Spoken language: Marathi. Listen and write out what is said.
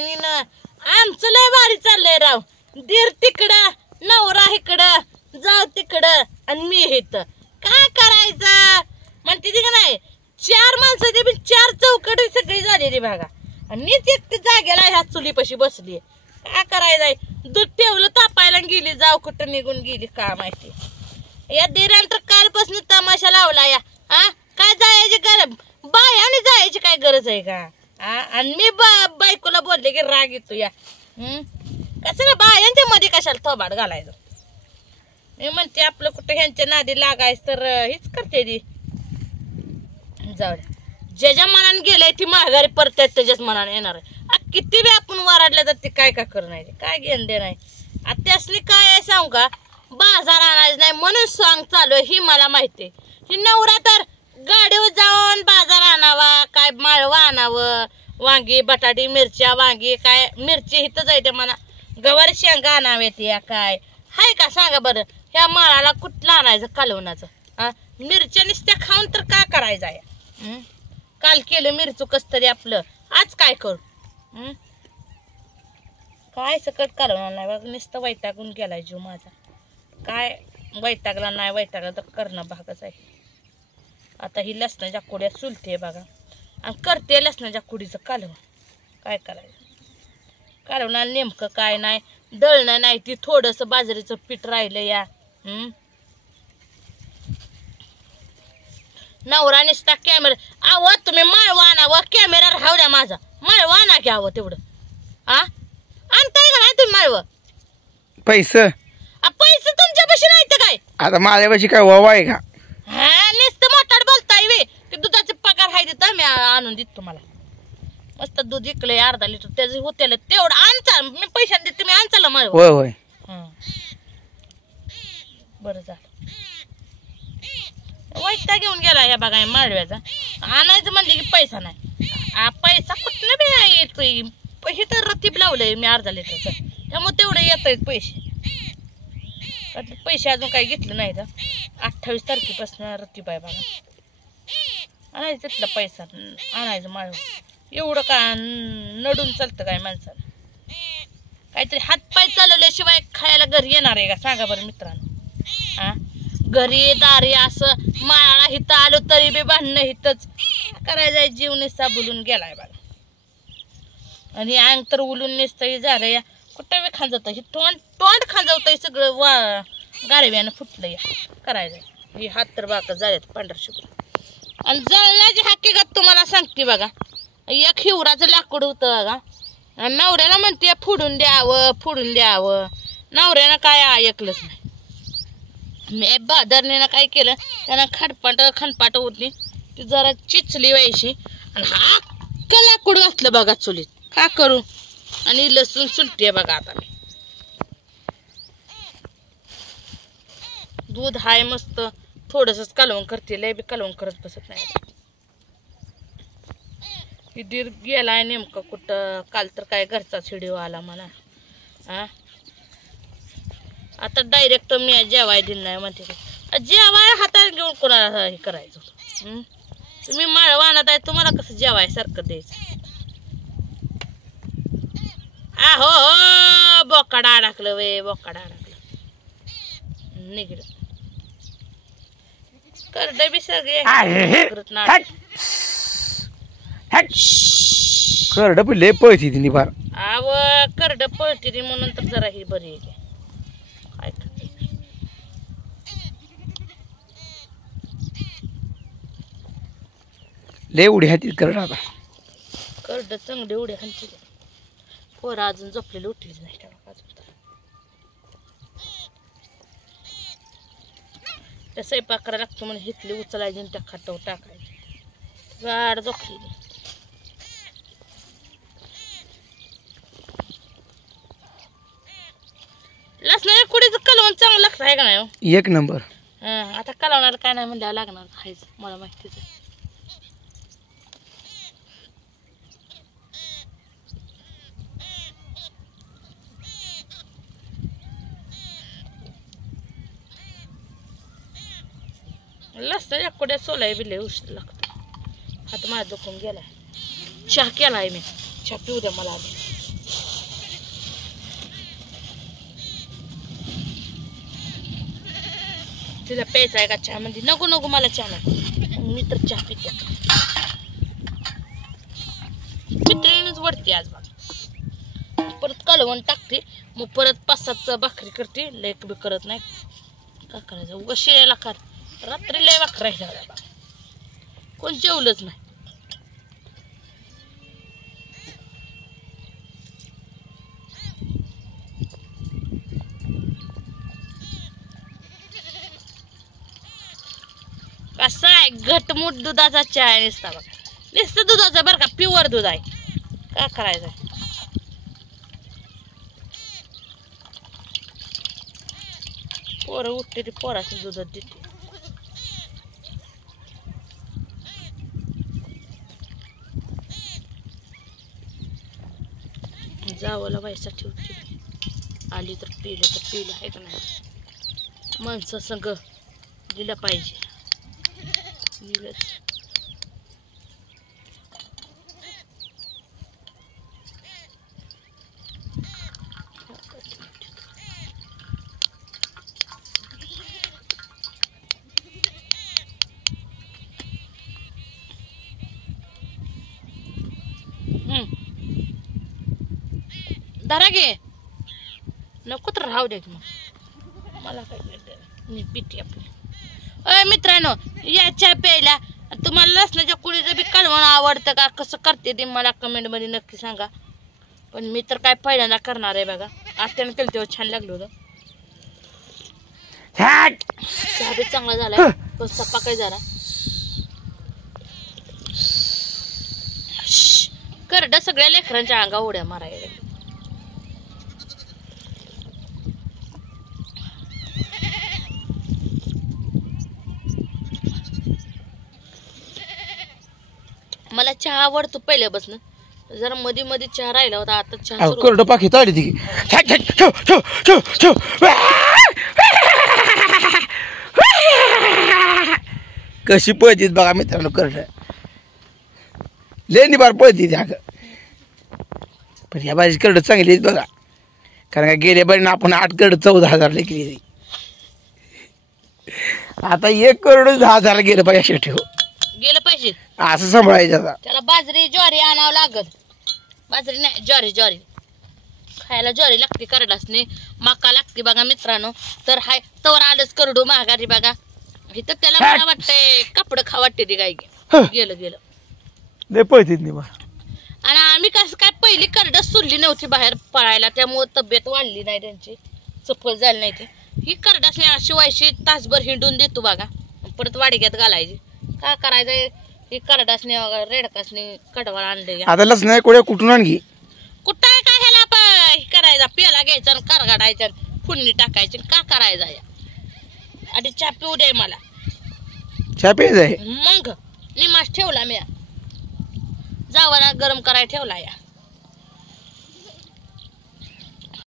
बहिणीनं आमचं लय भारी चाललंय राव. दीर तिकडं नवरा इकडं जाऊ तिकडं आणि मी इथं. काय करायचं म्हणते ती का नाही. 4 माणसाची बी 4 चौकटी सगळी झालेली बघा. आणि मीच एकटी जागेला ह्या चुलीपाशी बसली. काय करायचंय. दूध ठेवलं तापायला गेली जाऊ कुठं निघून गेली का माहिती. या दिराला तर कालपासून तमाशा लावला या. काय जायची गरज बायाने जायची काय गरज आहे का. आणि मी बायकोला बोलले की राग येतो या. कशाला बायांच्या मध्ये कशाला थोबाड घालायचं. मी म्हणते आपलं कुठं ह्यांच्या नादी लागायचं तर हीच करते ती. जाऊ द्या. ज्याच्या मनाने गेलंय ती माघारी परत त्याच्याच मनाने येणार आहे. किती बी आपण वराडले तर ते काय का करणार काय घेण दे नाही. त्यासली काय आहे सांगू का. बाजार आणायचं नाही म्हणून सॉंग चालू आहे ही मला माहिती. ही नवरा तर गाडीवर जाऊन बाजार आणावा. काय माळवा आणावं. वांगी बटाटी मिरच्या वांगी काय मिरची हिथं जायते म्हणा. गवारी शेंगा आणाव्यात या काय हाय का सांगा बरं. ह्या माळाला कुठलं आणायचं कालवणाचं. मिरच्या नुसत्या खाऊन तर काय करायचं आहे. काल केलं मिरचू कस तरी आपलं आज काय करू. काय सकट कालवणार नाही बघ. नुसतं वैतागून गेलाय जीव माझा. काय वैतागला नाही वैतागला तर करणं भागच आहे. आता ही लसणाच्या कुड्या सुलते बघा आणि करते लसणाच्या कुडीचं कालवण. काय करायचं कालवणार नेमकं काय नाही. दळणं नाही ती थोडंसं बाजरीचं पीठ राहिलं या. नवरा निसता कॅमेरा आव तुम्ही माळवा आणावं. कॅमेरा राहू द्या माझा. माळवा आणा घ्यावं तेवढं. आणताय का नाही तुम्ही माळवं. पैसे पैसे तुमच्यापाशी नाही तर काय. आता माझ्यापाशी काय वावा आहे का. नुसतं मोठाड बोलताय वे. ते दुधाचे पगार हाय देत मी आणून देत तुम्हाला. मस्त दूध इकलंय अर्धा लिटर त्याचं होतेल तेवढं आणचा. मी पैशाने देते तुम्ही आणचाल माळवं. होय होय बरं झालं. वैता घेऊन गेला ह्या बघा माळव्याचा. आणायचं म्हणले की पैसा नाही. पैसा कुठलं बी येतोय. पैसे तर रतीब लावलंय मी अर्धा लिटरचं त्यामुळे तेवढे येत आहेत पैसे. पैसे अजून काही घेतलं नाही तर 28 तारखेपासून रतीब आहे बघा. आणायचं तिथला पैसा आणायचं माळव. एवढं का नडून चालतं काय माणसाला. काहीतरी हातपाय चालवल्याशिवाय खायला घरी येणार आहे का सांगा बरं मित्रांनो. घरी दारी असं माळाला हिथं आलो तरी बी भांडणं हिथंच करायचंय. जीव निस्ता बोलून गेलाय बघा. आणि अंग तर उलून निसतंही झालं या. कुठं बी खांजवत ही तोंड खांजवतंय सगळं गारव्यानं फुटलं या. करायचं ही हात तर बाका झाल्यात पांढर शुभ्र. आणि जळण्याची हकीकत तुम्हाला सांगते बघा. एक हिवराचं लाकूड होतं बघा. आणि नवऱ्याला म्हणते फोडून द्यावं फोडून द्यावं. नवऱ्यानं काय ऐकलंच नाही. मी बादरने काय केलं त्यानं खणपाट होती ती जरा चिचली व्हायची. आणि हा लाकूड घातलं बघा चुलीत. का करू. आणि लसूण सुलटी बघा. आता मी दूध हाय मस्त थोडंसंच कालवण करते. लय बी कालवण करत बसत नाही. ती दीर गेलाय नेमकं कुठं. काल तर काय घरचाच व्हिडिओ आला मला. आता डायरेक्ट मी जेवाय दिलं नाही म्हणते. जेवाय हातात घेऊन कोणाला हे करायचं. तुम्ही माळवा आणत आहे तुम्हाला कसं जेवाय सारखं द्यायचं. हो हो बोकाडा अडकलं वे बोकाडा अडकलं निघलं. करडे बी सगळे करड पण लय पळती ती फार. आव करड पळती ती म्हणून तर जरा ही बरी आहे. काय लय उडी हाती करड. आता करड चांगली उडी हाणती. पोरं अजून झोपलेली उठलीच नाही अजून. त्या स्वयंपाक करायला लागतो म्हणून हिथली उचलायची त्या खाटावर टाकायची. गाड झोपलेली. लसणाच्या कुडीचं कालवण चांगलं लागतं आहे का नाही. एक नंबर. आता कालवणाला काय नाही म्हणलं लागणार खायचं मला माहितीच आहे. लसणाच्या कुड्या सोलाय बी लय उशीर लागतो. हात माझा दुखून गेलाय. चहा केलाय मी. चहा पिऊ द्या मला. तिला प्यायचा आहे का चहा म्हणजे नको नको मला चहा नाही मी तर चहा पिते पितळीनच वरती आज बघ परत कालवण टाकते मग परत 5-7 भाकरी करते लेक बी करत नाही काय करायचं उगा शिळ्याला खात रात्री लय भाकरी राहिल्या बघ कोण जेवलंच नाही कसा आहे घटमुट दुधाचा चहा आहे नुसता बघा नुसतं दुधाचा बरं का प्युअर दूध आहे काय करायचं पोरं उठते ती पोराचं दूध देते जावला व्हायचा ठेवते आली तर पिलं आहे का नाही माणसं संग दिलं पाहिजे दिलंच धरा घे नको तर राहू दे मग मला काय मी पिते आपली अय मित्रांनो या चहा प्यायला तुम्हाला लसणाच्या कुळीचं बी कालवण आवडतं का कसं करते ते मला कमेंट मध्ये नक्की सांगा पण मी तर काय पहिल्यांदा करणार आहे बघा आत्यानं केलं तेव्हा छान लागलं होतं चहा बी चांगला झाला कसा पाकाय जरा करड सगळ्या लेकरांच्या अंगा उड्या मारायला मला चहा आवडतो पहिल्यापासून जरा मध्ये मध्ये चहा राहिला होता आता चहा सुरू करड पाखी ताडी ती कशी पळतीत बघा मित्रांनो करड लेनी बार पळती अगं पण या बाजी करड चांगली आहेत बघा कारण का गेल्या बारीनं आपण 8 करड 14,000 केली आता 1 करोड 10,000 गेलं पाहिजे ठेव गेलं पाहिजे असं सांभाळायचं आता त्याला बाजरी ज्वारी आणावं लागत बाजरी नाही ज्वारी खायला ज्वारी लागते करडासने मका लागते बघा मित्रांनो तर हाय तवर आलंच करडू माघारी बघा इथं त्याला मला वाटतंय कपडं खा वाटते ते गाय गेलं लय पळतीत नाही बा आणि आम्ही कसं काय पहिली करड सुरली नव्हती बाहेर पळायला त्यामुळे तब्येत वाढली नाही त्यांची चप्पल झाली नाही ती ही करडासने अशी व्हायची तासभर हिंडून देतो बघा परत वाडग्यात घालायची काय करायचं ही करडासने रेडकासने कडवाळ आणले आता लस नाही कोड्या कुठून आणखी कुठं काय ह्याला करायचा पेला घ्यायचा आणि कर गाडायचा फुडणी टाकायची का करायचा या आधी चहा पिऊ दे मला चहा प्यायचा आहे मग निमास ठेवला मी जावाला गरम करायला ठेवला या